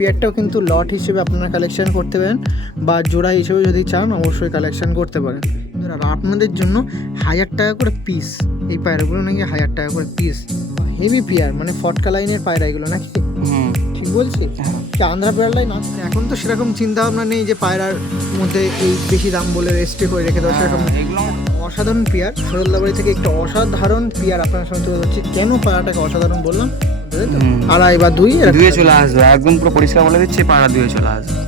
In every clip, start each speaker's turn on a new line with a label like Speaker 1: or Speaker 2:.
Speaker 1: পেয়ারটাও কিন্তু লট হিসেবে আপনারা কালেকশন করতে পারেন বা জোড়া হিসেবে যদি চান অবশ্যই কালেকশন করতে পারেন। আর আপনাদের জন্য হাজার টাকা করে পিস এই পায়রাগুলো নাকি হাজার টাকা করে পিস হেভি পেয়ার মানে ফটকা লাইনের পায়রা এগুলো নাকি? ঠিক বলছি? আন্ধ্রা পেয়ার লাইন এখন তো সেরকম চিন্তা ভাবনা নেই যে পায়রার মধ্যে এই বেশি দাম বলে রেস্টে করে রেখে দেওয়া সেরকম
Speaker 2: হ্যাঁ, এগুলো
Speaker 1: অসাধারণ পেয়ার সরলদাবাড়ি থেকে একটা অসাধারণ পেয়ার আপনার সঙ্গে তুলে ধরছি। কেন পায়রাটাকে অসাধারণ বললাম। আড়াই বা দুই
Speaker 2: ধুয়ে চলে আসবে একদম পুরো পরিষ্কার বলে দিচ্ছি পাড়া ধুয়ে চলে আসবে।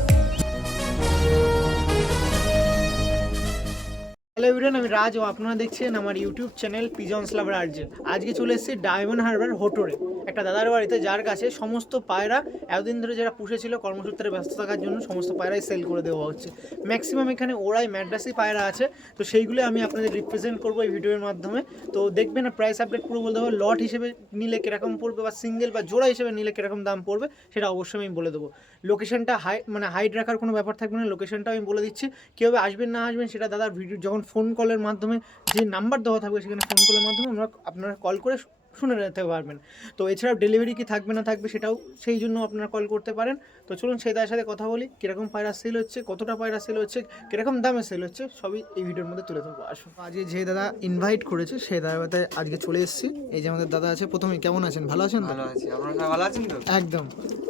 Speaker 1: হ্যালো এভরিওয়ান আমি রাজ ও আপনারা দেখছেন আমার ইউটিউব চ্যানেল পিজন্স লাভার আর্জেন আজকে চলে এসেছি ডায়মন্ড হারবার হোটোরে একটা দাদার বাড়িতে যার কাছে সমস্ত পায়রা এতদিন ধরে যারা পুষেছিল কর্মসূত্রে ব্যস্ত থাকার জন্য সমস্ত পায়রাই সেল করে দেওয়া হচ্ছে। ম্যাক্সিমাম এখানে ওরাই ম্যাড্রাসি পায়রা আছে। তো সেইগুলো আমি আপনাদের রিপ্রেজেন্ট করব এই ভিডিওর মাধ্যমে। তো দেখবেন প্রাইস আপডেট পুরো বলতে হবে লট হিসেবে নিলে কীরকম পড়বে বা সিঙ্গেল বা জোড়া হিসেবে নিলে কীরকম দাম পড়বে সেটা অবশ্যই আমি বলে দেবো। লোকেশনটা হাই মানে হাইড রাখার কোনো ব্যাপার থাকবে না লোকেশনটা আমি বলে দিচ্ছি। কীভাবে আসবেন না আসবেন সেটা দাদার ভিডিও যখন ফোন কলের মাধ্যমে যে নাম্বার দেওয়া থাকবে সেখানে ফোন কলের মাধ্যমে আমরা আপনারা কল করে শুনে নিতে পারবেন। তো এছাড়াও ডেলিভারি কি থাকবে না থাকবে সেটাও সেই জন্য আপনারা কল করতে পারেন। তো চলুন সেই দাদার সাথে কথা বলি কীরকম পায়রা সেল হচ্ছে কতটা পায়রা সেল হচ্ছে কীরকম দামে সেল হচ্ছে সবই এই ভিডিওর মধ্যে তুলে ধরবো। আসুন। আজকে যে দাদা ইনভাইট করেছে সেই দাদাতে আজকে চলে এসেছি। এই যে আমাদের দাদা আছে প্রথমে কেমন আছেন? ভালো আছেন তো?
Speaker 2: ভালো আছি। আপনারা ভালো আছেন তো?
Speaker 1: একদম।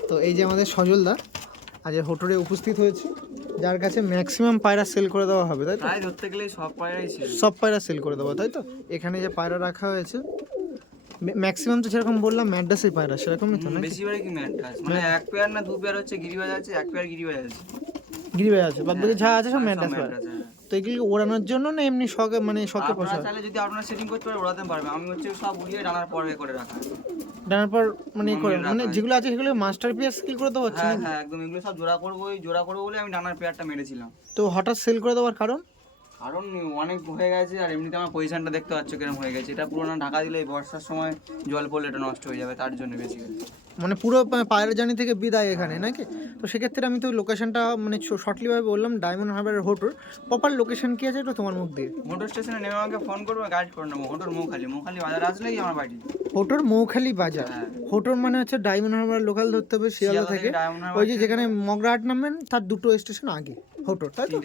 Speaker 1: তো এই যে আমাদের সজলদা আজ হোটলে উপস্থিত হয়েছে। যার কাছে ম্যাক্সিমাম পায়রা সেল করে দেওয়া হবে তাই তো?
Speaker 2: ধরতে গেলে সব পায়রাই
Speaker 1: সব পায়রা সেল করে দেওয়া তাই তো? এখানে যে পায়রা রাখা হয়েছে ম্যাক্সিমাম তো যেরকম বললাম ম্যাডাসের পায়রা সেরকমই তো নাকি?
Speaker 2: বেশিরভাগই কি ম্যান্টাস মানে এক পেয়ার না দু পেয়ার হচ্ছে গিরিবাজ আছে এক পেয়ার গিরিবাজ আছে।
Speaker 1: গিরিবাই আছে বাদ বাকি যা আছে সব ম্যাডাস পায়রা।
Speaker 2: হ্যাঁ।
Speaker 1: তো এগুলি ওড়ানোর জন্য না এমনি শখে মানে শখে পোষা?
Speaker 2: চাইলে যদি আপনারা সেটিং করতে পারেন ওড়াতে পারবে। আমি হচ্ছে সব উড়িয়ে ডানার পরে করে রাখা।
Speaker 1: ডানার পর মানে করে মানে যেগুলো আছে সেগুলো মাস্টার পিয়ার স্কিল করে দেওয়া হচ্ছে
Speaker 2: হ্যাঁ হ্যাঁ একদম। এগুলো সব জোড়া করব ওই জোড়া করব বলে আমি ডানার পেয়ারটা মেরেছিলাম।
Speaker 1: তো হঠাৎ সেল করে দেওয়ার কারণ?
Speaker 2: কারণ অনেক হয়ে গেছে আর এমনিতে আমার পজিশনটা দেখতে পাচ্ছ কিরম হয়ে গেছে। এটা পুরোনো ঢাকা দিলে এই বর্ষার সময় জল পড়লে এটা নষ্ট হয়ে যাবে, তার জন্য বেশি
Speaker 1: মানে পুরো পা- পায়রা জার্নি থেকে বিদায় এখানে নাকি? তো সেক্ষেত্রে আমি তো লোকেশনটা মানে শর্টলিভাবে বললাম ডায়মন্ড হারবারের হোটল প্রপার লোকেশন কি আছে একটু তোমার মুখ দিয়ে?
Speaker 2: মোটর স্টেশনে নেমে আমাকে ফোন করবে গাইড করে নেব। মোটর মৌখালি। মৌখালি বাজার আসলেই আমার বাড়ি।
Speaker 1: হোটর মৌখালি বাজার?
Speaker 2: হ্যাঁ।
Speaker 1: হোটর মানে হচ্ছে ডায়মন্ড হারবার লোকাল ধরতে হবে শিয়ালদা থেকে ওই যে যেখানে মগরাহাট নামবেন তার দুটো স্টেশন আগে হোটর তাই তো?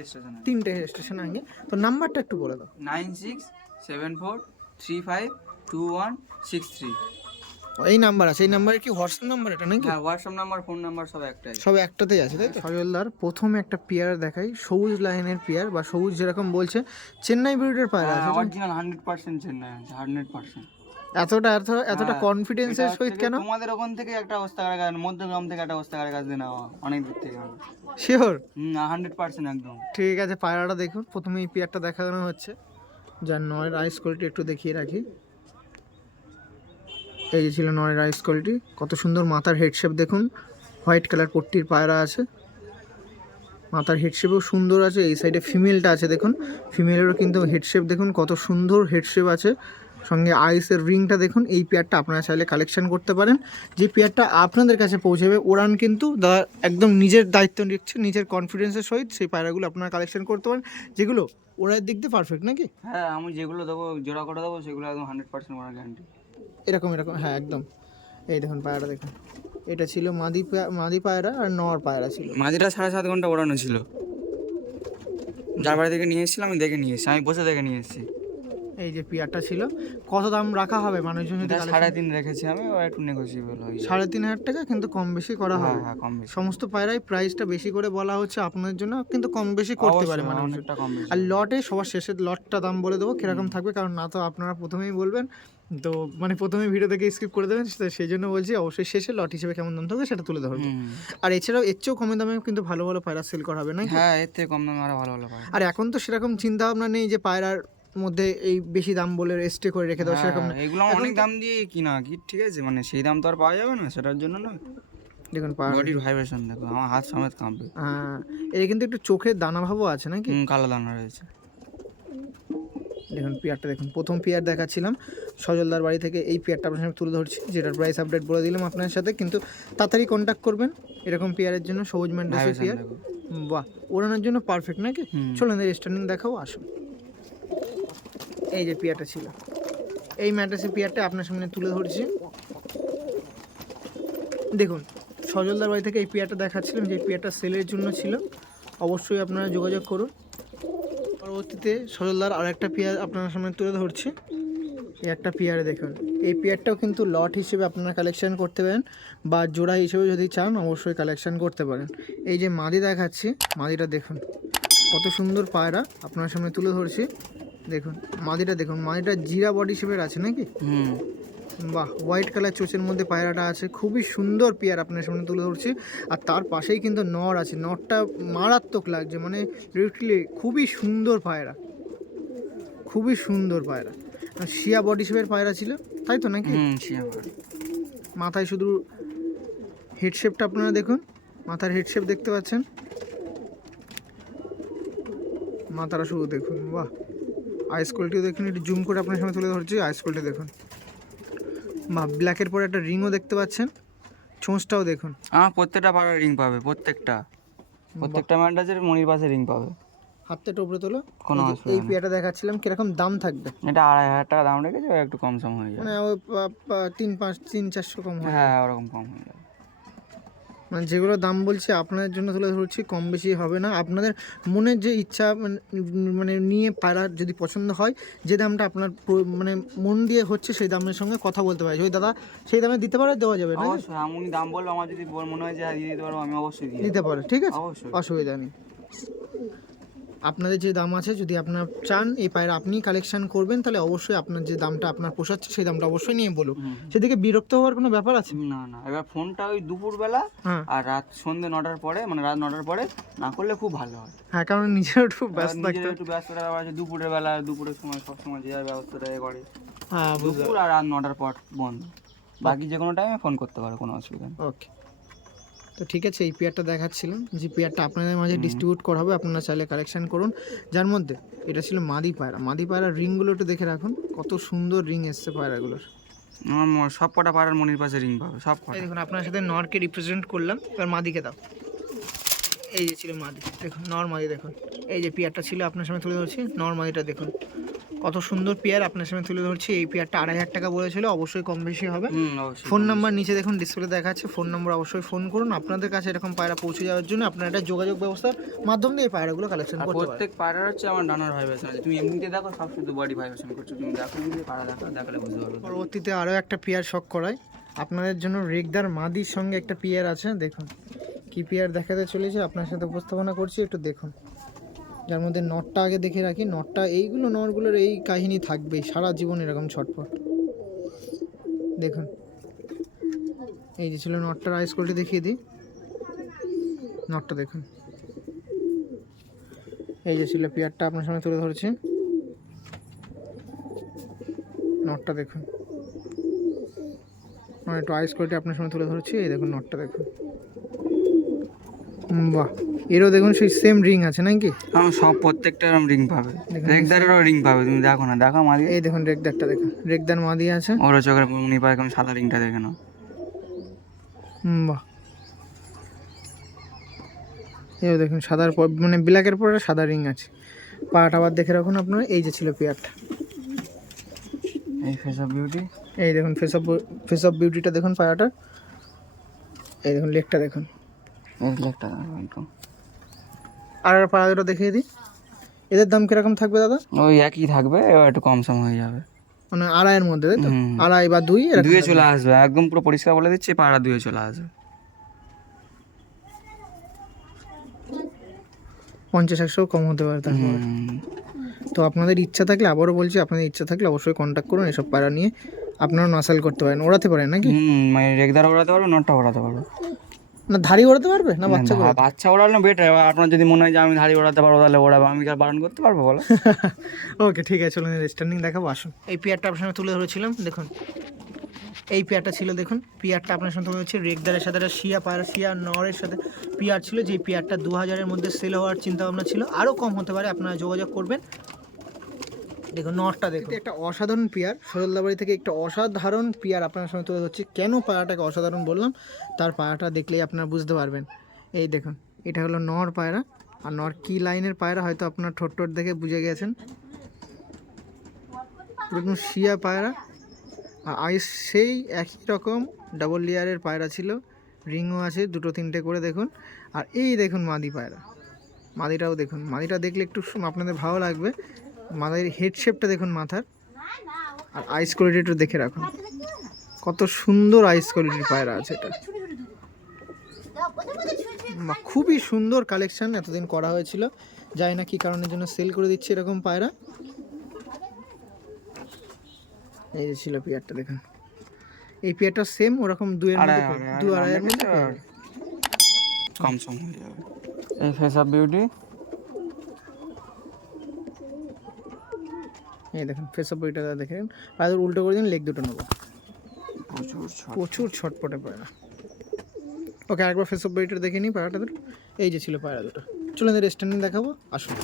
Speaker 2: তিনটে স্টেশন
Speaker 1: আগে। তো নাম্বারটা একটু বলে দাও।
Speaker 2: Nine six seven four three five two one six three
Speaker 1: এই নাম্বার আছে এই নাম্বারে কি হোয়াটসঅ্যাপ নাম্বার এটা নাকি?
Speaker 2: হ্যাঁ হোয়াটসঅ্যাপ নাম্বার ফোন নাম্বার সব একটাই।
Speaker 1: সব একটাতেই আছে তাই তো? সজলদার প্রথমে একটা পেয়ার দেখাই সবুজ লাইনের পেয়ার বা সবুজ যেরকম বলছে চেন্নাই ব্রিডের পায়রা আছে
Speaker 2: অরিজিনাল হান্ড্রেড পার্সেন্ট চেন্নাই আছে হান্ড্রেড পার্সেন্ট
Speaker 1: এতটা এত এতটা কনফিডেন্সের সহিত কেন?
Speaker 2: তোমাদের ওখান থেকে একটা অবস্থাকার গাছ মধ্যগ্রাম থেকে একটা অবস্থাকার গাছ দিয়ে নেওয়া অনেক দূর থেকে।
Speaker 1: শিওর
Speaker 2: হান্ড্রেড পার্সেন্ট একদম।
Speaker 1: ঠিক আছে পায়রাটা দেখুন প্রথমে এই পেয়ারটা দেখানো হচ্ছে। যার নয় রাইস কোয়ালিটি একটু দেখিয়ে রাখি। এই যে ছিল নয় রাইস কোয়ালিটি। কত সুন্দর মাথার হেডশেপ দেখুন। হোয়াইট কালার পট্টির পায়রা আছে। মাথার হেডশেপও সুন্দর আছে। এই সাইডে ফিমেলটা আছে, দেখুন। ফিমেলেরও কিন্তু হেডশেপ দেখুন, কত সুন্দর হেডশেপ আছে। সঙ্গে আইসের রিংটা দেখুন, এই পেয়ারটা আপনারা চাইলে কালেকশন করতে পারেন। যে পেয়ারটা আপনাদের কাছে পৌঁছাবে, ওরান কিন্তু দাদা একদম নিজের দায়িত্ব নিচ্ছে, নিজের কনফিডেন্সের সহিত সেই পায়রাগুলো আপনারা কালেকশন করতে পারেন। যেগুলো ওরার দিক দিয়ে পারফেক্ট নাকি?
Speaker 2: হ্যাঁ আমি যেগুলো দেবো, জোড়া করে দেবো, সেগুলো একদম হান্ড্রেড পার্সেন্ট ওরা গ্যারান্টি
Speaker 1: এরকম এরকম হ্যাঁ একদম। এই দেখুন পায়রা দেখুন। এটা ছিল মাদি মাদি পায়রা আর নর পায়রা ছিল।
Speaker 2: মাঝিটা সাড়ে সাত ঘণ্টা ওড়ানো ছিল। যার বাড়ি থেকে নিয়ে এসেছিলাম আমি দেখে নিয়ে এসেছি। আমি বসে দেখে নিয়ে এসেছি।
Speaker 1: এই যে পেয়ারটা ছিল কত দাম রাখা হবে মানুষজন যদি
Speaker 2: সাড়ে তিন রেখেছি আমি ও একটু নেগোসিয়েবল হয়
Speaker 1: সাড়ে তিন হাজার টাকা কিন্তু কম বেশি করা
Speaker 2: হ্যাঁ
Speaker 1: হবে।
Speaker 2: হ্যাঁ কম বেশি।
Speaker 1: সমস্ত পায়রাই প্রাইসটা বেশি করে বলা হচ্ছে আপনাদের জন্য কিন্তু কম বেশি করতে পারে মানুষ
Speaker 2: অনেকটা কম
Speaker 1: আর লটে সবার শেষের লটটা দাম বলে দেবো কীরকম থাকবে কারণ না তো আপনারা প্রথমেই বলবেন। তো মানে প্রথমে ভিডিও থেকে স্কিপ করে দেবেন সেই জন্য বলছি অবশ্যই শেষে লট হিসেবে কেমন দাম থাকবে সেটা তুলে ধরবো। আর এছাড়াও এর চেয়েও কমে দামে কিন্তু ভালো ভালো পায়রা সেল করা হবে না
Speaker 2: হ্যাঁ এর থেকে কম দামে আরও ভালো ভালো পাবে
Speaker 1: আর এখন তো সেরকম চিন্তা ভাবনা নেই যে পায়রার মধ্যে এই বেশি দাম বলে রেস্টে করে রেখে দেওয়া সেরকম।
Speaker 2: হ্যাঁ, এগুলো অনেক দাম দিয়ে কিনা কি ঠিক আছে? মানে সেই দাম তো আর পাওয়া যাবে না সেটার জন্য না।
Speaker 1: দেখুন
Speaker 2: বডির ভাইব্রেশন দেখো আমার হাত সমেত কাঁপবে।
Speaker 1: হ্যাঁ এর কিন্তু একটু চোখের দানা ভাবও আছে নাকি?
Speaker 2: কালো দানা রয়েছে।
Speaker 1: দেখুন পেয়ারটা দেখুন। প্রথম পেয়ার দেখাচ্ছিলাম। সজলদার বাড়ি থেকে এই পেয়ারটা আপনার সামনে তুলে ধরছি যেটার প্রাইস আপডেট বলে দিলাম আপনার সাথে। কিন্তু তাড়াতাড়ি কন্ট্যাক্ট করবেন। এরকম পেয়ারের জন্য সবুজ ম্যান্ডাসি
Speaker 2: ভাইব্রেশন
Speaker 1: পেয়ার। বাহ ওড়ানোর জন্য পারফেক্ট নাকি। চলুন স্ট্যান্ডিং দেখাও আসুন। এই যে পেয়ারটা ছিল। এই ম্যান্ডাসি পেয়ারটা আপনার সামনে তুলে ধরছি। দেখুন সজলদার বাড়ি থেকে এই পেয়ারটা দেখাচ্ছিলাম যে এই পেয়ারটা সেলের জন্য ছিল। অবশ্যই আপনারা যোগাযোগ করুন। পরবর্তীতে সজলদার আর একটা পেয়ার আপনার সামনে তুলে ধরছি। এই একটা পেয়ারে দেখুন। এই পেয়ারটাও কিন্তু লট হিসেবে আপনারা কালেকশন করতে পারেন বা জোড়া হিসেবে যদি চান, অবশ্যই কালেকশন করতে পারেন। এই যে মাদি দেখাচ্ছি, মাদিটা দেখুন। কত সুন্দর পায়রা আপনার সামনে তুলে ধরছি। দেখুন, মাদিটা দেখুন। মাদিটা জিরা বডি শেপের আছে নাকি?
Speaker 2: হুম।
Speaker 1: বাহ হোয়াইট কালার চোচের মধ্যে পায়রাটা আছে। খুবই সুন্দর পেয়ার আপনার সামনে তুলে ধরছি। আর তার পাশেই কিন্তু নর আছে। নরটা মারাত্মক লাগছে মানে লিটারালি খুবই সুন্দর পায়রা। খুবই সুন্দর পায়রা। আর শিয়া বডি শেপের পায়রা ছিল তাই তো নাকি? মাথায় শুধু হেড শেপটা আপনারা দেখুন। মাথার হেড শেপ দেখতে পাচ্ছেন। মাথাটা শুধু দেখুন বাহ। আইস কোয়ালিটিও দেখুন একটু জুম করে আপনার সামনে তুলে ধরছি আইস কোয়ালিটি দেখুন। বাহ ব্ল্যাকের পরে একটা রিংও দেখতে পাচ্ছেন। ছোঁচটাও দেখুন।
Speaker 2: আমার প্রত্যেকটা পাড়ার রিং পাবে প্রত্যেকটা। প্রত্যেকটা ম্যান্ডাজের মনির পাশে রিং পাবে।
Speaker 1: হাতটা টোপরে তোলো।
Speaker 2: কোনো
Speaker 1: এই। পেয়াটা দেখাচ্ছিলাম কীরকম দাম থাকবে?
Speaker 2: এটা আড়াই হাজার টাকা দাম রেখেছে একটু কম সম হয়ে যাবে।
Speaker 1: মানে ওই তিন পাঁচ তিন চারশো কম হয়
Speaker 2: হ্যাঁ ওরকম কম হয়ে যাবে।
Speaker 1: মানে যেগুলো দাম বলছি আপনাদের জন্য তুলে ধরছি কম বেশি হবে না। আপনাদের মনের যে ইচ্ছা মানে- মানে নিয়ে পায়রা যদি পছন্দ হয় যে দামটা আপনার মানে মন দিয়ে হচ্ছে সেই দামের সঙ্গে কথা বলতে পারে। ওই দাদা সেই দামে দিতে পারে দেওয়া যাবে না
Speaker 2: আমি দাম বলব আমার যদি মনে হয় যে হ্যাঁ দিতে পারব আমি অবশ্যই
Speaker 1: দিতে পারে ঠিক আছে? অসুবিধা নেই। আপনাদের যে দাম আছে যদি আপনার চান এই পায়রা আপনি কালেকশন করবেন তাহলে অবশ্যই আপনার যে দামটা আপনার পোষাচ্ছে সেই দামটা অবশ্যই নিয়ে বলুন। সেদিকে বিরক্ত হওয়ার কোনো ব্যাপার আছে?
Speaker 2: না না। এবার ফোনটা ওই দুপুরবেলা
Speaker 1: হ্যাঁ।
Speaker 2: আর রাত সন্ধ্যে নটার পরে মানে রাত নটার পরে না করলে খুব ভালো হয়।
Speaker 1: হ্যাঁ কারণ নিজের একটু ব্যস্ত থাকতে
Speaker 2: একটু ব্যস্ত আছে দুপুরের বেলা দুপুরের সময় সব সময় যে ব্যবস্থাটা এ করে।
Speaker 1: হ্যাঁ
Speaker 2: দুপুর আর রাত নটার পর বন্ধ। বাকি যে কোনো টাইমে ফোন করতে পারো কোনো অসুবিধা নেই।
Speaker 1: ওকে তো ঠিক আছে এই পেয়ারটা দেখাচ্ছিলাম। যে পেয়ারটা আপনাদের মাঝে ডিস্ট্রিবিউট করা হবে আপনারা চাইলে কালেকশন করুন। যার মধ্যে এটা ছিল মাদি পায়রা। মাদি পায়রার রিংগুলো একটু দেখে রাখুন। কত সুন্দর রিং এসছে পায়রাগুলোর।
Speaker 2: আমার সব কটা পাড়ার মনির পাশে রিং পাবে সব
Speaker 1: এই
Speaker 2: কটা
Speaker 1: দেখুন আপনার সাথে নরকে রিপ্রেজেন্ট করলাম। এবার মাদিকে দাও। এই যে ছিল মাদি। দেখুন নর মাদি দেখুন। এই যে পেয়ারটা ছিল আপনার সামনে তুলে ধরছি নর মাদিটা দেখুন। কত সুন্দর পেয়ার আপনার সামনে তুলে ধরছি। এই পেয়ারটা আড়াই হাজার টাকা বলেছিল অবশ্যই কম বেশি হবে। ফোন নাম্বার নিচে দেখুন ডিসপ্লে দেখাচ্ছে ফোন নাম্বার অবশ্যই ফোন করুন। আপনাদের কাছে এরকম পায়রা পৌঁছে যাওয়ার জন্য আপনারা একটা যোগাযোগ ব্যবস্থার মাধ্যম দিয়ে পায়রাগুলো কালেকশন করতে
Speaker 2: প্রত্যেক পাড়ার হচ্ছে আমার ডানার ভাইব্রেশন আছে। তুমি এমনিতে দেখো সব শুধু বডি ভাইব্রেশন করছ। তুমি দেখো এমনিতে পাড়া দেখো দেখালে বুঝতে পারবে।
Speaker 1: পরবর্তীতে আরও একটা পেয়ার শখ করায় আপনাদের জন্য রেগদার মাদির সঙ্গে একটা পেয়ার আছে দেখুন। কি পেয়ার দেখাতে চলেছে আপনার সাথে উপস্থাপনা করছি একটু দেখুন। যার মধ্যে নটটা আগে দেখে রাখি, নটটা এইগুলো, নটগুলোর এই কাহিনী থাকবেই, সারা জীবন এরকম ছটফট। দেখুন, এই যে ছিল নটটার আইস কোয়ালিটি দেখিয়ে দিই। নটটা দেখুন। এই যে ছিল পেয়ারটা আপনার সামনে তুলে ধরেছি। নটটা দেখুন। একটু আইস কোয়ালিটি আপনার সামনে তুলে ধরছি, এই দেখুন নটটা দেখুন। বাহ। এরও দেখুন সেই সেম রিং আছে নাকি
Speaker 2: আমার সব প্রত্যেকটা এরকম রিং পাবে। রেগদারেরও রিং পাবে তুমি দেখো না দেখো মাদি
Speaker 1: এই দেখুন রেগদারটা দেখুন। রেগদার মা দিয়ে আছে।
Speaker 2: ওরা চোখের মনি পায় কেমন সাদা রিংটা দেখে নাও।
Speaker 1: হুম, বাহ। এই দেখুন সাদার পর মানে ব্ল্যাকের পরে সাদা রিং আছে। পাট আবার দেখে রাখুন আপনারা এই যে ছিল পেয়ারটা
Speaker 2: এই ফেস অফ বিউটি
Speaker 1: এই দেখুন ফেস অফ ফেস অফ বিউটিটা দেখুন পায়াটা এই দেখুন লেকটা দেখুন।
Speaker 2: এক লাখ টাকা
Speaker 1: আর পায়া দুটো দেখিয়ে দিই। এদের দাম কীরকম থাকবে দাদা?
Speaker 2: ওই একই থাকবে এবার একটু কম সম হয়ে যাবে।
Speaker 1: মানে আড়াইয়ের মধ্যে তাই তো? আড়াই বা দুই
Speaker 2: দুয়ে চলে আসবে একদম পুরো পরিষ্কার বলে দিচ্ছি পাড়া দুয়ে চলে আসবে।
Speaker 1: পঞ্চাশ একশো কম হতে পারে তারপর। তো আপনাদের ইচ্ছা থাকলে আবারও বলছি আপনাদের ইচ্ছা থাকলে অবশ্যই কন্ট্যাক্ট করুন এসব পাড়া নিয়ে। আপনারা নাসাল করতে পারেন ওড়াতে পারেন নাকি?
Speaker 2: মানে রেগদার ওড়াতে পারবে নটটা ওড়াতে পারবে
Speaker 1: না ধাড়ি ওড়াতে পারবে না বাচ্চা
Speaker 2: না, বাচ্চা ওড়ানো বেটার এবার আপনার যদি মনে হয় যে আমি ধাড়ি ওড়াতে পারব তাহলে ওড়াবো। আমি কি আর বারণ করতে পারব বলো?
Speaker 1: ওকে ঠিক আছে চলুন স্ট্যান্ডিং দেখাবো আসুন। এই পেয়ারটা আপনার সামনে তুলে ধরেছিলাম দেখুন। এই পেয়ারটা ছিল দেখুন পিয়ারটা আপনার সামনে তুলে ধরেছি রেগদারের সাথে একটা শিয়া পায়রা শিয়া নরের সাথে পিয়ার ছিল যে পিয়ারটা দু হাজারের মধ্যে সেল হওয়ার চিন্তা ভাবনা ছিল। আরও কম হতে পারে আপনারা যোগাযোগ করবেন। দেখুন, নটটা দেখুন। একটা অসাধারণ পিয়ার। সরলদাবাড়ি থেকে একটা অসাধারণ পিয়ার আপনার সামনে তুলে ধরছি। কেন পায়রাটাকে অসাধারণ বললাম? তার পায়রাটা দেখলেই আপনারা বুঝতে পারবেন। এই দেখুন, এটা হলো নর পায়রা। আর নর কি লাইনের পায়রা হয়তো আপনার ঠোঁট ঠোঁট দেখে বুঝে গেছেন। পুরো শিয়া পায়রা। আর আইস সেই একই রকম ডাবল লেয়ারের পায়রা ছিল। রিংও আছে, দুটো তিনটে করে দেখুন। আর এই দেখুন মাদি পায়রা। মাদিটাও দেখুন। মাদিটা দেখলে একটু আপনাদের ভালো লাগবে। মাদির হেড শেপটা দেখুন মাথার। আর আইস কোয়ালিটি একটু দেখে রাখুন। কত সুন্দর আইস কোয়ালিটির পায়রা আছে এটা। খুবই সুন্দর কালেকশন এতদিন করা হয়েছিল। জানি না কি কারণের জন্য সেল করে দিচ্ছে এরকম পায়রা। এই যে ছিল পেয়ারটা দেখুন। এই পেয়ারটা সেম ওরকম মধ্যে দু
Speaker 2: আড়াই
Speaker 1: আড়াইয়ের মধ্যে।
Speaker 2: কম সম হয়ে যাবে। এই ফেস অফ বিউটি
Speaker 1: এই দেখুন ফেস অফ বইটা দেখেন আর উল্টো করে দিন লেগ দুটো নেব।
Speaker 2: প্রচুর
Speaker 1: প্রচুর ছটপটে পায়রা। ওকে আরেকবার ফেস অফ বইটা দেখে নিই পায়রাটা দুটো। এই যে ছিল পায়রা দুটো। চলুন রেস্টুরেন্ট দেখাবো আসুন।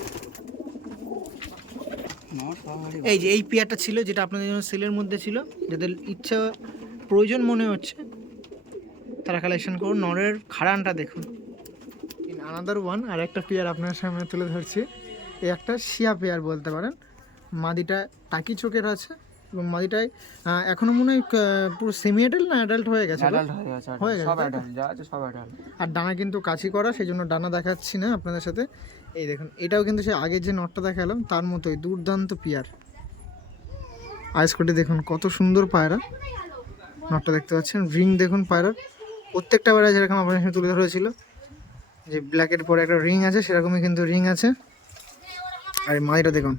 Speaker 1: এই যে এই পেয়ারটা ছিল যেটা আপনাদের জন্য সেলের মধ্যে ছিল। যাদের ইচ্ছা প্রয়োজন মনে হচ্ছে তারা কালেকশন করুন। নরের খাড়ানটা দেখুন। ইন আনাদার ওয়ান আর একটা পেয়ার আপনার সামনে তুলে ধরছি। এই একটা শিয়া পেয়ার বলতে পারেন। মাদিটা টাকি চোখের আছে এবং মাদিটায় আহ, এখনও মনে হয় পুরো সেমি অ্যাডাল্ট না অ্যাডাল্ট হয়ে গেছে?
Speaker 2: অ্যাডাল্ট হয়ে গেছে
Speaker 1: হয়ে গেছে,
Speaker 2: সব অ্যাডাল্ট যা আছে সব অ্যাডাল্ট
Speaker 1: আর ডানা কিন্তু কাছি করা সেই জন্য ডানা দেখাচ্ছি না আপনাদের সাথে। এই দেখুন এটাও কিন্তু সে আগের যে নটটা দেখালাম তার মতোই দুর্দান্ত পিয়ার। আইসকোটে দেখুন কত সুন্দর পায়রা। নটটা দেখতে পাচ্ছেন রিং দেখুন পায়রার। প্রত্যেকটা পায়রা যেরকম আপনার সামনে তুলে ধরেছিল যে ব্ল্যাকের পরে একটা রিং আছে সেরকমই কিন্তু রিং আছে। আর এই মাইটা দেখুন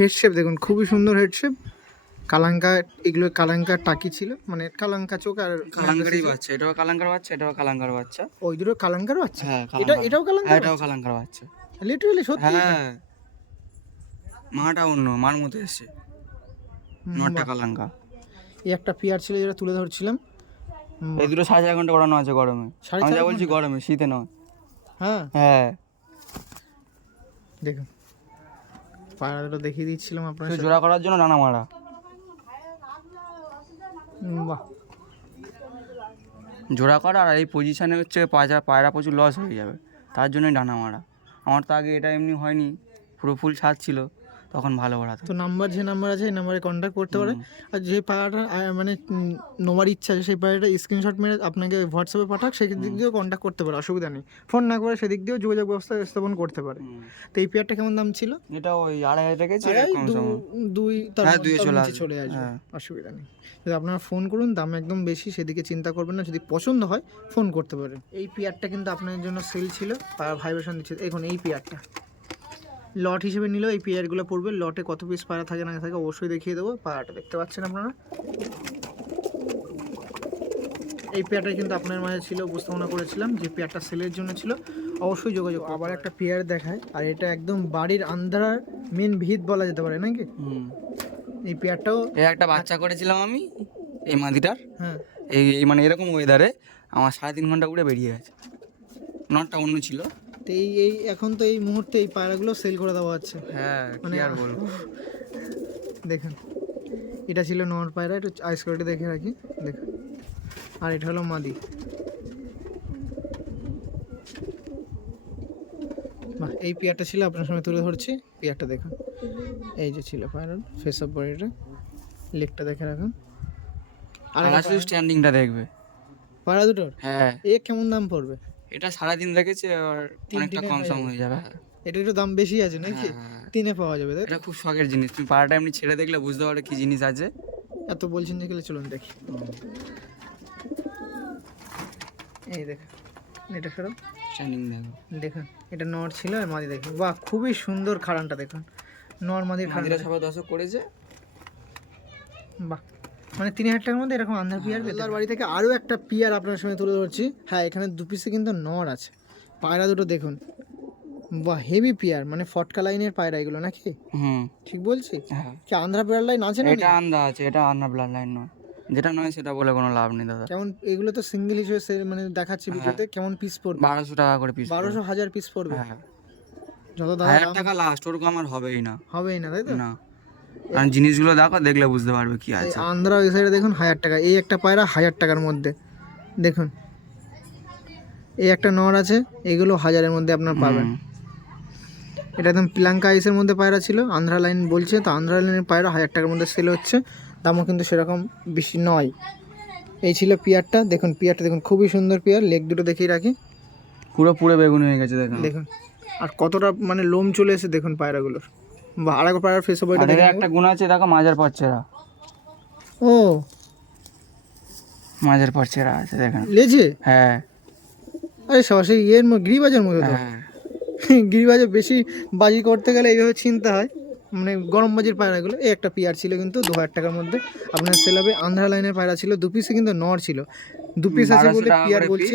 Speaker 1: হেড শেপ দেখুন খুবই সুন্দর হেড শেপ কালাঙ্কা এগুলো কালাঙ্কা টাকি ছিল মানে কালাঙ্কা চোখ আর
Speaker 2: কালাঙ্কারই বাচ্চা এটাও কালাঙ্কার বাচ্চা এটাও কালাঙ্কার বাচ্চা।
Speaker 1: ওই দুটো কালাঙ্কারও আছে
Speaker 2: হ্যাঁ
Speaker 1: এটা এটাও
Speaker 2: হ্যাঁ
Speaker 1: কালাঙ্কার
Speaker 2: এটাও কালাঙ্কার বাচ্চা।
Speaker 1: লিটারালি সত্যি?
Speaker 2: হ্যাঁ। মাটা অন্য মার মতো এসছে। নটটা কালাঙ্কা।
Speaker 1: এই একটা পিয়ার ছিল যেটা তুলে ধরছিলাম।
Speaker 2: এই দুটো সাড়ে চার ঘণ্টা করানো আছে গরমে। আমি যা বলছি গরমে শীতে নয়।
Speaker 1: হ্যাঁ।
Speaker 2: হ্যাঁ।
Speaker 1: দেখুন। পায়রা দেখিয়ে দিচ্ছিলাম আপনার
Speaker 2: জোড়া করার জন্য ডানা মারা।
Speaker 1: বাহ।
Speaker 2: জোড়া করা আর এই পজিশানে হচ্ছে পায়রা পায়রা প্রচুর লস হয়ে যাবে। তার জন্যই ডানা মারা। আমার তো আগে এটা এমনি হয়নি। পুরো ফুল ছাদ ছিল। তখন ভালো ওড়াতো
Speaker 1: তো নাম্বার যে নাম্বার আছে এই নাম্বারে কন্ট্যাক্ট করতে পারে। আর যে আহ, মানে উম, নেওয়ার ইচ্ছা আছে সেই পায়রাটা স্ক্রিনশট মেরে আপনাকে হোয়াটসঅ্যাপে পাঠাক সেই দিক দিয়েও কন্ট্যাক্ট করতে পারে অসুবিধা নেই। ফোন না করে সেদিক দিয়েও যোগাযোগ ব্যবস্থা স্থাপন করতে পারে। তো এই পেয়ারটা কেমন দাম ছিল?
Speaker 2: এটা ওই আড়াই হাজার টাকা।
Speaker 1: দুই তার
Speaker 2: হ্যাঁ, চলে আসবে। হ্যাঁ।
Speaker 1: অসুবিধা নেই। যদি আপনারা ফোন করুন দাম একদম বেশি সেদিকে চিন্তা করবেন না। যদি পছন্দ হয় ফোন করতে পারেন। এই পেয়ারটা কিন্তু আপনাদের জন্য সেল ছিল ভাইব্রেশন দিচ্ছে। এখন এই পেয়ারটা লট হিসেবে নিলেও এই পেয়ারগুলো পড়বে। লটে কত পিস পায়রা থাকে না থাকে অবশ্যই দেখিয়ে দেবো। পায়রাটা দেখতে পাচ্ছেন আপনারা? এই পেয়ারটা কিন্তু আপনার মাঝে ছিল উপস্থাপনা করেছিলাম যে পেয়ারটা সেলের জন্য ছিল। অবশ্যই যোগাযোগ। আবার একটা পেয়ার দেখায় আর এটা একদম বাড়ির আন্ধার মেন ভিত বলা যেতে পারে নাকি। এই পেয়ারটাও
Speaker 2: একটা বাচ্চা করেছিলাম আমি এই মাদিটার।
Speaker 1: হ্যাঁ।
Speaker 2: এই এই মানে এরকম ওয়েদারে আমার সাড়ে তিন ঘণ্টা উড়ে বেরিয়ে গেছে। নটটা অন্য ছিল।
Speaker 1: তো এই এই এখন তো এই মুহূর্তে এই পায়রাগুলো সেল করে দেওয়া হচ্ছে।
Speaker 2: হ্যাঁ
Speaker 1: মানে
Speaker 2: কি আর বলব?
Speaker 1: দেখুন এটা ছিল নর পায়রা একটু আইস করে দেখে রাখি দেখুন। আর এটা হলো মাদি। বাহ এই পেয়ারটা ছিল আপনার সামনে তুলে ধরছি পেয়ারটা দেখুন। এই যে ছিল পায়রার ফেস অফ বডিটা লেগটা দেখে রাখুন। আর
Speaker 2: আর স্ট্যান্ডিংটা দেখবে।
Speaker 1: পায়রা দুটোর?
Speaker 2: হ্যাঁ।
Speaker 1: এ কেমন দাম পড়বে?
Speaker 2: এটা সারাদিন রেখেছে আর অনেকটা কম
Speaker 1: হয়ে
Speaker 2: সম। হয়ে যাবে। হ্যাঁ।
Speaker 1: এটা একটু দাম বেশি আছে নাকি?
Speaker 2: হ্যাঁ।
Speaker 1: তিনে পাওয়া যাবে তাই
Speaker 2: এটা খুব শখের জিনিস। তুমি পাড়াটা এমনি ছেড়ে দেখলে বুঝতে পারো কি জিনিস আছে।
Speaker 1: এত বলছেন যে গেলে চলুন দেখি। এই দেখুন এটা সরো।
Speaker 2: স্ট্যান্ডিং দেখো।
Speaker 1: দেখুন এটা নর ছিল আর মাদি দেখুন। বাহ খুবই সুন্দর খাড়ানটা দেখুন। নর মাদির খাড়ান
Speaker 2: মাদিরা সবাই দশক করেছে।
Speaker 1: বাহ। মানে তিন হাজার টাকার মধ্যে এরকম আন্ধার পিয়ার পেতার বাড়ি থেকে আরও একটা পিয়ার আপনার সঙ্গে তুলে ধরছি। হ্যাঁ এখানে দু পিসে কিন্তু নর আছে। পায়রা দুটো দেখুন। বাহ হেভি পিয়ার। মানে ফটকা লাইনের পায়রা এগুলো নাকি?
Speaker 2: হুম।
Speaker 1: ঠিক বলছি?
Speaker 2: হ্যাঁ।
Speaker 1: কি আন্ধ্রা পিয়ার লাইন আছে না
Speaker 2: এটা আন্দা আছে এটা আন্না ব্লাড লাইন নয়। যেটা নয় সেটা বলে কোনো লাভ নেই দাদা।
Speaker 1: কেমন এগুলো তো সিঙ্গেল হিসেবে সে- মানে দেখাচ্ছে ভিডিওতে কেমন পিস পড়বে?
Speaker 2: বারোশো টাকা করে পিস
Speaker 1: বারোশো হাজার পিস পড়বে।
Speaker 2: হ্যাঁ।
Speaker 1: যত
Speaker 2: হাজার টাকা লাস্ট ওরকম আমার হবেই না।
Speaker 1: হবেই না তাই তো?
Speaker 2: না। কারণ জিনিসগুলো দেখো দেখলে বুঝতে পারবে কি আছে।
Speaker 1: আন্ধ্রা ওই সাইডে দেখুন হাজার টাকা। এই একটা পায়রা হাজার টাকার মধ্যে। দেখুন। এই একটা নর আছে এগুলো হাজারের মধ্যে আপনার পাবেন। এটা একদম পিলাঙ্কা আইসের মধ্যে পায়রা ছিল আন্ধ্রা লাইন বলছে তো আন্ধ্রা লাইনের পায়রা হাজার টাকার মধ্যে সেল হচ্ছে। দামও কিন্তু সেরকম বেশি নয়। এই ছিল পিয়ারটা দেখুন পিয়ারটা দেখুন খুবই সুন্দর পিয়ার লেগ দুটো দেখেই রাখি।
Speaker 2: পুরো পুরো বেগুন হয়ে গেছে দেখুন।
Speaker 1: দেখুন। আর কতটা মানে লোম চলে এসে দেখুন পায়রাগুলোর। বা আর একবার পায়রার ফেস বইটা
Speaker 2: এর
Speaker 1: দেখে
Speaker 2: একটা গুণ আছে দেখো মাজার পরচেরা
Speaker 1: ও।
Speaker 2: মাজার পরচেরা আছে দেখেন
Speaker 1: লেজে?
Speaker 2: হ্যাঁ।
Speaker 1: আরে সরাসরি ইয়ের মতো গিরিবাজের মতো তো।
Speaker 2: হ্যাঁ।
Speaker 1: গিরিবাজে বেশি বাজি করতে গেলে এইভাবে চিনতে হয়। মানে গরম বাজির পায়রাগুলো এই একটা পিয়ার ছিল কিন্তু দু হাজার টাকার মধ্যে। আপনার সেল হবে আন্ধ্রা লাইনের পায়রা ছিল দু পিসে কিন্তু নর ছিল। দু পিস আছে
Speaker 2: 1200
Speaker 1: বলে পিয়ার বলছে।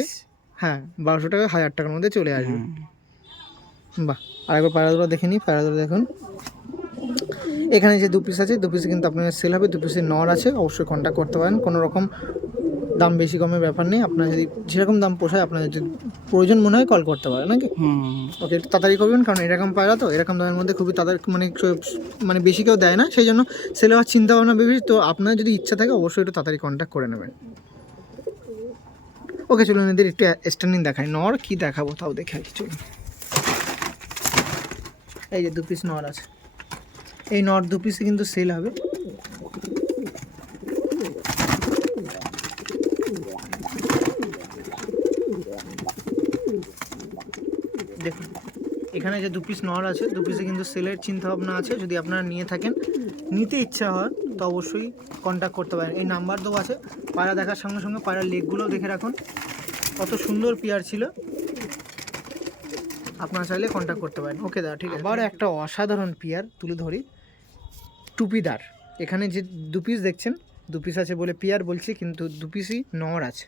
Speaker 1: হ্যাঁ বারোশো টাকা হাজার টাকার মধ্যে চলে আসবে। বাহ আরেকবার পায়রাগুলো দেখে নিই পায়রাগুলো দেখুন। এখানে যে দু পিস আছে দু পিসে কিন্তু আপনার সেল হবে দু পিসে নর আছে অবশ্যই কন্ট্যাক্ট করতে পারেন। কোনো রকম দাম বেশি কমের ব্যাপার নেই আপনার যদি যেরকম দাম পোষায় আপনার যদি প্রয়োজন মনে হয় কল করতে পারেন নাকি? ওকে একটু তাড়াতাড়ি করবেন কারণ এরকম পায়রা তো এরকম দামের মধ্যে খুবই তাড়াতাড়ি মানে মানে বেশি কেউ দেয় না সেই জন্য সেল হওয়ার চিন্তা ভাবনা বেশি তো আপনার যদি ইচ্ছা থাকে অবশ্যই একটু তাড়াতাড়ি কন্ট্যাক্ট করে নেবেন। ওকে চলুন এদের একটু স্ট্যান্ডিং দেখাই। নর কী দেখাবো তাও দেখে আর চলুন। এই যে দু পিস নর আছে। এই নর দু পিসে কিন্তু সেল হবে। দেখুন, এখানে যে দু পিস নর আছে, দু পিসে কিন্তু সেলের চিন্তা ভাবনা আছে। যদি আপনারা নিয়ে থাকেন, নিতে ইচ্ছা হয়, তো অবশ্যই কন্ট্যাক্ট করতে পারেন। এই নাম্বার দেওয়া আছে। পায়রা দেখার সঙ্গে সঙ্গে পায়রার লেগগুলোও দেখে রাখুন। কত সুন্দর পিয়ার ছিল। আপনারা চাইলে কন্ট্যাক্ট করতে পারেন। ওকে দাদা ঠিক আছে। আবার একটা অসাধারণ পিয়ার তুলে ধরি। টুপিদার। এখানে যে দু পিস দেখছেন দু পিস আছে বলে পিয়ার বলছি কিন্তু দু পিসই নর আছে।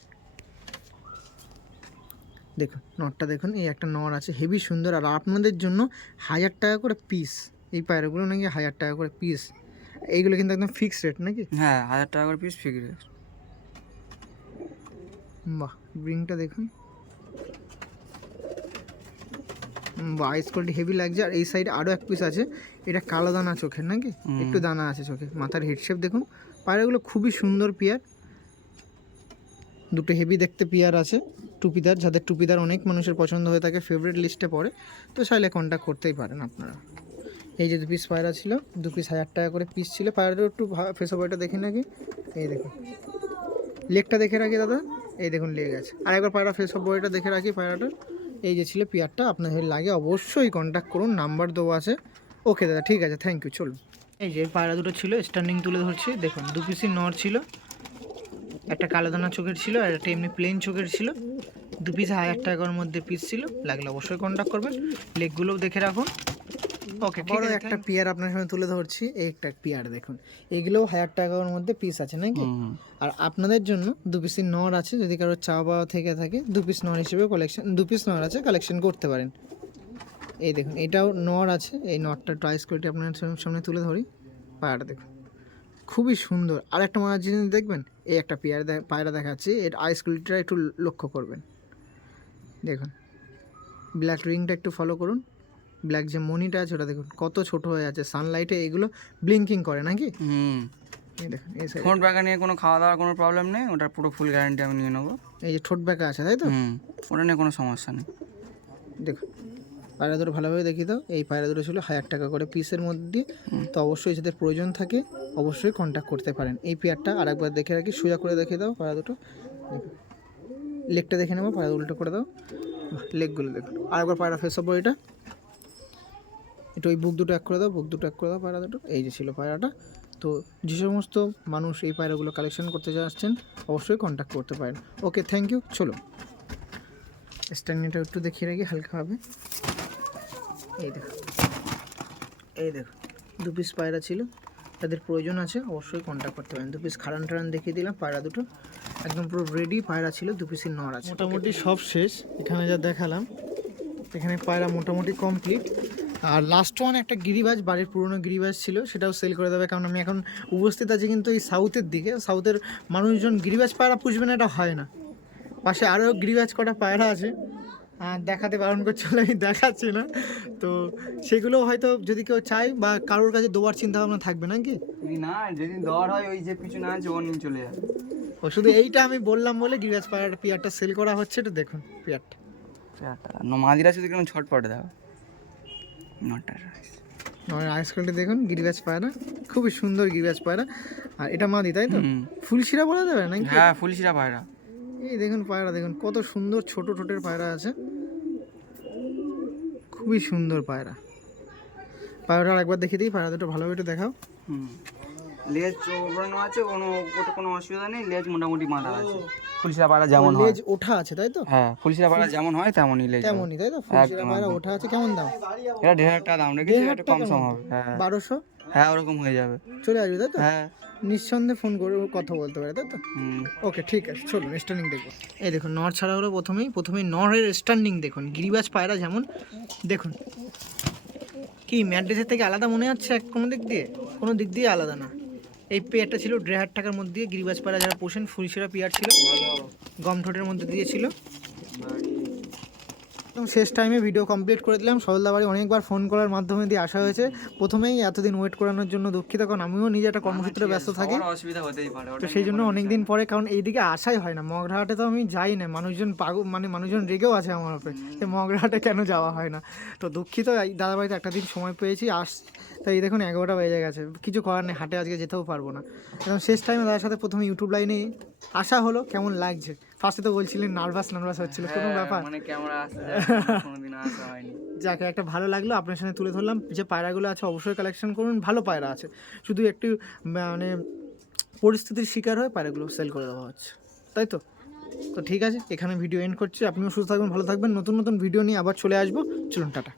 Speaker 1: দেখুন নটটা দেখুন এই একটা নর আছে হেভি সুন্দর। আর আপনাদের জন্য হাজার টাকা করে পিস এই পায়রাগুলো নাকি হাজার টাকা করে পিস এইগুলো কিন্তু একদম ফিক্সড রেট নাকি?
Speaker 2: হ্যাঁ হাজার টাকা করে পিস ফিক্স
Speaker 1: বাহ ব্রিংটা দেখুন উম, বাহ আইস কোয়ালিটি হেভি লাগছে। আর এই সাইডে আরও এক পিস আছে। এটা কালো দানা চোখের নাকি? একটু দানা আছে চোখে। মাথার হেডশেপ দেখুন। পায়রাগুলো খুবই সুন্দর পিয়ার। দুটো হেভি দেখতে পিয়ার আছে। টুপিদার যাদের টুপিদার অনেক মানুষের পছন্দ হয়ে থাকে ফেভারিট লিস্টে পড়ে। তো চাইলে কন্ট্যাক্ট করতেই পারেন আপনারা। এই যে দু পিস পায়রা ছিল দু পিস হাজার টাকা করে পিস ছিল। পায়রাটা একটু ফেসো বইটা দেখি নাকি? এই দেখুন। লেগটা দেখে রাখি দাদা। এই দেখুন লেগ আছে। আর একবার পায়রা ফেস অফ বইটা দেখে রাখি পায়রাটার। এই যে ছিল পিয়ারটা আপনার যদি লাগে অবশ্যই কন্ট্যাক্ট করুন নাম্বার দেওয়া আছে। ওকে দাদা, ঠিক আছে থ্যাংক ইউ চলুন। এই যে পায়রা দুটো ছিল স্ট্যান্ডিং তুলে ধরছি, দেখুন, দু পিসি নর ছিল, একটা কালো দানা চোখের ছিল আর একটা এমনি প্লেন চোখের ছিল। দু পিস হাজার টাকার মধ্যে পিস ছিল, লাগলে অবশ্যই কন্ট্যাক্ট করবেন। লেগগুলোও দেখে রাখুন। ওকে বড় একটা পিয়ার আপনার সামনে তুলে ধরছি এই একটা পিয়ার দেখুন। এগুলোও হাজার টাকার মধ্যে পিস আছে নাকি? আর আপনাদের জন্য দু পিসি নর আছে যদি কারও চা পাওয়া থেকে থাকে দু পিস নর হিসেবে কালেকশন দু পিস নর আছে কালেকশন করতে পারেন। এই দেখুন এটাও নর আছে এই নরটা টয়েস কোয়ালিটি আপনার সাম- সামনে তুলে ধরি পায়রাটা দেখুন। খুবই সুন্দর। আর একটা মজার জিনিস দেখবেন এই একটা পেয়ার পায়রা দেখাচ্ছি এর আইস কোয়ালিটিটা একটু লক্ষ্য করবেন। দেখুন ব্ল্যাক রিংটা একটু ফলো করুন। ব্ল্যাক যে মনিটা আছে ওটা দেখুন কত ছোট হয়ে আছে সানলাইটে এগুলো ব্লিঙ্কিং করে নাকি?
Speaker 2: হুম।
Speaker 1: এই দেখুন এই side এ।
Speaker 2: ঠোঁট ব্যাগা নিয়ে কোনো খাওয়া দাওয়ার কোনো প্রবলেম নেই ওটার পুরো ফুল গ্যারান্টি আমি নিয়ে নেব।
Speaker 1: এই যে ঠোঁট ব্যাকা আছে তাই তো?
Speaker 2: হুম ওটা নিয়ে কোনো সমস্যা নেই।
Speaker 1: দেখুন পায়রা দুটো ভালোভাবে দেখিয়ে দাও এই পায়রা দুটো ছিল হাজার টাকা করে পিসের মধ্যে। তো অবশ্যই যাদের প্রয়োজন থাকে অবশ্যই কন্ট্যাক্ট করতে পারেন। এই পেয়ারটা আরেকবার দেখে রাখি সোজা করে দেখিয়ে দাও পায়রা দুটো দেখুন লেগটা দেখে নেব পায়রা উল্টো করে দাও। লেগগুলো দেখুন আরেকবার পায়রা ফেস এটা। একটু ওই বুক দুটো এক করে দাও, বুক দুটো এক করে দাও পায়রা দুটো। এই যে ছিল পায়রাটা। তো যে সমস্ত মানুষ এই পায়রাগুলো কালেকশন করতে যাচ্ছেন অবশ্যই কন্ট্যাক্ট করতে পারেন। ওকে থ্যাংক ইউ চলো স্ট্যান্ডিংটা একটু দেখিয়ে রাখি, হালকাভাবে। এই দেখো। এই দেখো। দু পিস পায়রা ছিল। তাদের প্রয়োজন আছে, অবশ্যই কন্ট্যাক্ট করতে পারেন। দু পিস খারান টারান দেখিয়ে দিলাম, পায়রা দুটো। একদম পুরো রেডি পায়রা ছিল, দু পিসের নর আছে। মোটামুটি সব শেষ। এখানে যা দেখালাম, এখানে পায়রা মোটামুটি কমপ্লিট আর লাস্ট ওয়ান একটা গিরিবাজ বাড়ির পুরনো গিরিবাজ ছিল সেটাও সেল করে দেবে। কারণ আমি এখন উপস্থিত আছি কিন্তু এই সাউথের দিকে। সাউথের মানুষজন গিরিবাজ পায়রা পুষবে না এটা হয় না। পাশে আরও গিরিবাজ কটা পায়রা আছে। আর দেখাতে বারণ করছিল আমি দেখাচ্ছি না। তো সেগুলো হয়তো যদি কেউ চায় বা কারোর কাছে দেওয়ার চিন্তা ভাবনা থাকবে নাকি
Speaker 2: না যেদিন দর হয় ওই যে পিছনে আছে ও নিয়ে চলে যাবে।
Speaker 1: ও শুধু এইটা আমি বললাম বলে গিরিবাজ পায়রাটা পিয়ারটা সেল করা হচ্ছে একটু দেখুন পিয়ারটা।
Speaker 2: মাদিরা শুধু কেমন ছটপটে দাও নটা
Speaker 1: আমার আইসক্রিমটা দেখুন গিরিবাজ পায়রা খুবই সুন্দর গিরিবাজ পায়রা। আর এটা মাদি তাই তো। ফুলশিরা বলা যাবে নাকি?
Speaker 2: হ্যাঁ ফুলশিরা পায়রা।
Speaker 1: এই দেখুন পায়রা দেখুন কত সুন্দর ছোট ঠোঁটের পায়রা আছে। খুবই সুন্দর পায়রা। পায়রাটা একবার দেখিয়ে দিই পায়রা দুটো ভালোভাবে একটু দেখাও।
Speaker 2: হুম। লেজ ওপরানো আছে কোনো ওটা কোনো অসুবিধা নেই লেজ মোটামুটি বাঁধা আছে। ফুলশিরা পায়রা যেমন হয়।
Speaker 1: লেজ ওঠা আছে তাই তো?
Speaker 2: হ্যাঁ ফুলশিরা পায়রা যেমন হয় তেমনই লেজ।
Speaker 1: তেমনই তাই তো? ফুলশিরা পায়রা ওঠা আছে কেমন দাম?
Speaker 2: এটা দেড় হাজার টাকা দাম রেখেছি একটু কম সম হবে হ্যাঁ।
Speaker 1: বারোশো?
Speaker 2: হ্যাঁ ওরকম হয়ে যাবে।
Speaker 1: চলে আসবে তাই তো?
Speaker 2: হ্যাঁ।
Speaker 1: নিঃসন্দেহে ফোন করে কথা বলতে পারে তাই তো?
Speaker 2: হুম।
Speaker 1: ওকে ঠিক আছে চলুন স্ট্যান্ডিং দেখব। এই দেখুন নর ছাড়া হলো প্রথমেই প্রথমেই নরের স্ট্যান্ডিং দেখুন গিরিবাজ পায়রা যেমন দেখুন। কি ম্যাড্রেসের থেকে আলাদা মনে হচ্ছে এক কোনো দিক দিয়ে? কোনো দিক দিয়ে আলাদা না। এই পেয়ারটা ছিল দেড় হাজার টাকার মধ্যে দিয়ে গিরিবাজ পাড়া যারা পোষেন ফুলশিরা পেয়ার ছিল গম ঠোঁটের মধ্যে দিয়েছিল। একদম শেষ টাইমে ভিডিও কমপ্লিট করে দিলাম। সজলদা বাড়ি অনেকবার ফোন করার মাধ্যমে দিয়ে আসা হয়েছে। প্রথমেই এতদিন ওয়েট করানোর জন্য দুঃখিত কারণ আমিও নিজে একটা কর্মসূত্রে ব্যস্ত থাকি।
Speaker 2: অসুবিধা হতেই পারে
Speaker 1: তো সেই জন্য অনেক দিন পরে কারণ এইদিকে আসাই হয় না। মগরাহাটে তো আমি যাই না মানুষজন পাগল মানে মানুষজন রেগেও আছে আমার উপরে যে মগরাহাটে কেন যাওয়া হয় না? তো দুঃখিত এই দাদাবাড়িতে একটা দিন সময় পেয়েছি আস তাই এই দেখুন এগারোটা বেজে গেছে। কিছু করার নেই হাটে আজকে যেতেও পারব না। এখন শেষ টাইমে দাদার সাথে প্রথমে ইউটিউব লাইনে আসা হলো কেমন লাগছে? ফার্স্টে তো বলছিলেন নার্ভাস নার্ভাস হচ্ছিল। কোনো ব্যাপার?
Speaker 2: মানে ক্যামেরা আসতে কোনোদিন আসা হয়নি।
Speaker 1: যাকে একটা ভালো লাগল। আপনার সামনে তুলে ধরলাম। যে পায়রাগুলো আছে অবশ্যই কালেকশন করুন। ভালো পায়রা আছে। শুধু একটু মানে পরিস্থিতির শিকার হয়ে পায়রাগুলো সেল করে দেওয়া হচ্ছে। তাই তো? তো ঠিক আছে এখানে ভিডিও এন্ড করছি। আপনিও সুস্থ থাকবেন ভালো থাকবেন। নতুন নতুন ভিডিও নিয়ে আবার চলে আসব। চলুন টাটা।